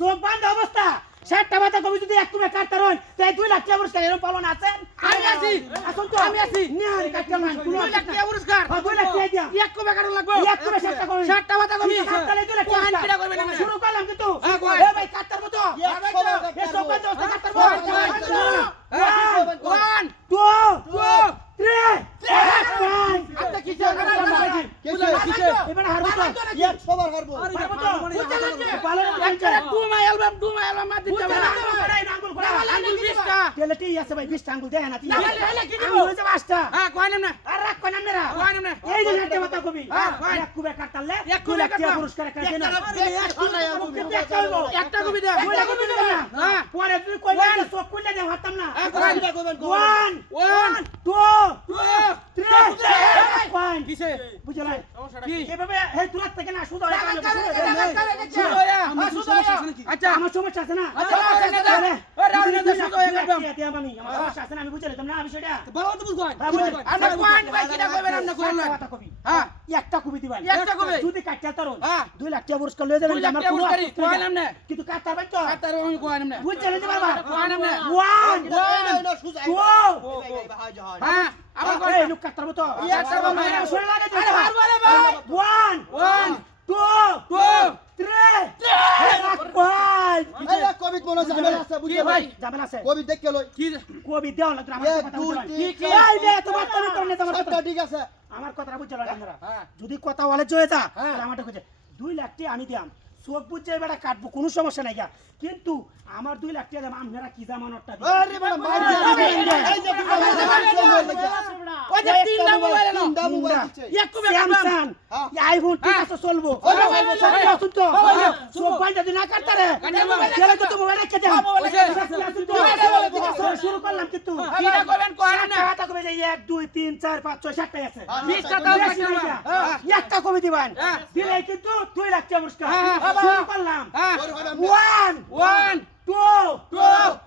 চোখ বন্ধ অবস্থা 60টা মাথা কবি যদি এক কুবে কাটতে রন তাই 2 লাখ টাকা পুরস্কার এরকম পালন আছেন আমি আছি আসুন তো আমি আছি নিহারি কাটতে না 2 লাখ টাকা পুরস্কার 2 লাখ টাকা দিয়া এক কবে কাটন লাগবো এক কুবে 60টা কবি 60টা মাথা কবি কাটলে 2 লাখ কোন কিরা টাকা করবেন আপনি শুরু করলাম কিন্তু হ্যাঁ, কই। এ ভাই কাটতার মতো এ চোখ বন্ধ অবস্থা কাটতার মতো 1 2 3 আপনি কি চান এবারে হারবো তো এক সবার হারবো ডুমা অ্যালবাম মার দিতে হবে আঙ্গুল 20টা তেলেটি আছে ভাই 20 আঙ্গুল দেয় না না, হলে কি দিব? আঙ্গুল হইছে 5টা হ্যাঁ কয় নাম না আর রাখ কোন নামরা কয় নাম না এই যে একটা কথা কবি হ্যাঁ, কয়। এক কুবে কাটতালে এক কুবে কাটতাম। পুরস্কার কাটে না একটা কবি দে কইলা কবি দিবেন না হ্যাঁ পরে তুই কইলা সব কইলা দে হাতাম না হ্যাঁ, কয়। 1 1 2 2 3 কয় কিসে বুঝলাই কি এভাবে এই তুরাত থেকে না শুধু হয় শুরু হইয়া আচ্ছা আমার সমস্যা আছে না আচ্ছা আমার সমস্যা আছে না আমি বুঝে নিতাম না আমি সেটা আমরা কোয়ান্ট ভাই কিটা কইবেন আমরা কোন না হ্যাঁ একটা কবি দিবেন একটা কবি যদি কাটতে তরুণ হ্যাঁ 2 লাখ টাকা পুরস্কার লয়ে যাবেন 2 লাখ আমার টাকা কোনো পুরস্কার আপত্তি কয় নাই। নাম না কিন্তু কাটতে পারবেন তো তার আমি কয় নাম না বুঝতে নিতে পারবা কয় নাম না 1 হ্যাঁ আবার কয় এই লোক কাটতে পারবো তো একটা কবি। শুনে লাগে আরে হারবো রে ভাই 1 1 2 2 3 কয় কবিত মনে ঝামেলা আছে বুঝলি ভাই? ভাই জামেল আছে কবিত দেখে লই কি কবি দেও না আমার এক, কথা দুই, বুঝতে তিন, কি? এই নে তোমার কথা করনে তোমার সবটা কথা ঠিক আছে আমার কথা বুঝতে লাগে আমরা হ্যাঁ যদি কথা বলে জয়ে যা হ্যাঁ। তাহলে আমারটা কইছে 2 লাখ টাকা আমি দিলাম চোখ বুঝে বেটা কাটবো কোনো সমস্যা নাই গা কিন্তু আমার 2 লাখ টাকা দাম আপনারা কি জামানতটা দিবেন আরে বড় মার এই যে ওই যে তিনটা মোবাইল এলো তিনটা মোবাইল দিচ্ছে এক কবে কাটবাম স্যামসাং হ্যাঁ। আইফোন ঠিক আছে চলবো হ্যাঁ। আসুন তো চোখ বাইন্দা দিন না কাটতে রে গেলে তো মোবাইল রেখে দাও শুরু করলাম কিন্তু কিটা কইবেন কয় নাম না কথা কবে যে 1 2 3 4 5 6 7 আছে 20টা দাও হ্যাঁ একটা কবি দিবেন হ্যাঁ। দিলে কিন্তু 2 লাখ টাকা পুরস্কার হ্যাঁ, হ্যাঁ। শুরু করলাম হ্যাঁ 1 1 2 2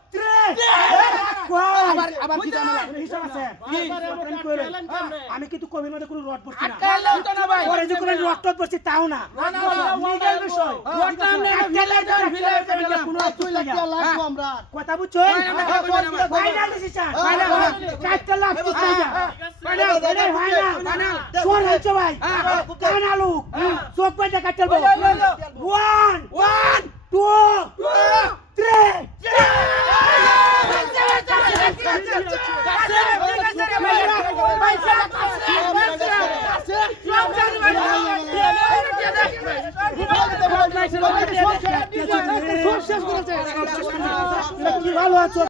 আবার কি ঝামেলা? হিসাব আছে কি? আমি কিন্তু কবির মধ্যে কোনো রড বসছি না আটকাইলেও তো না ভাই পরে যে কোনো রড টড বসছি তাও না লিগ্যাল বিষয় রড নামলে কোনো তুই লাগতে লাগবো আমরা কথা বুঝছো ফাইনাল ডিসিশন Final, হ্যাঁ। কাটতে লাগছে ফাইনাল ফাইনাল শোন হচ্ছে ভাই কানালু চোখ বাইটা কাটতে 1 1 2 3 কি ভালো আছো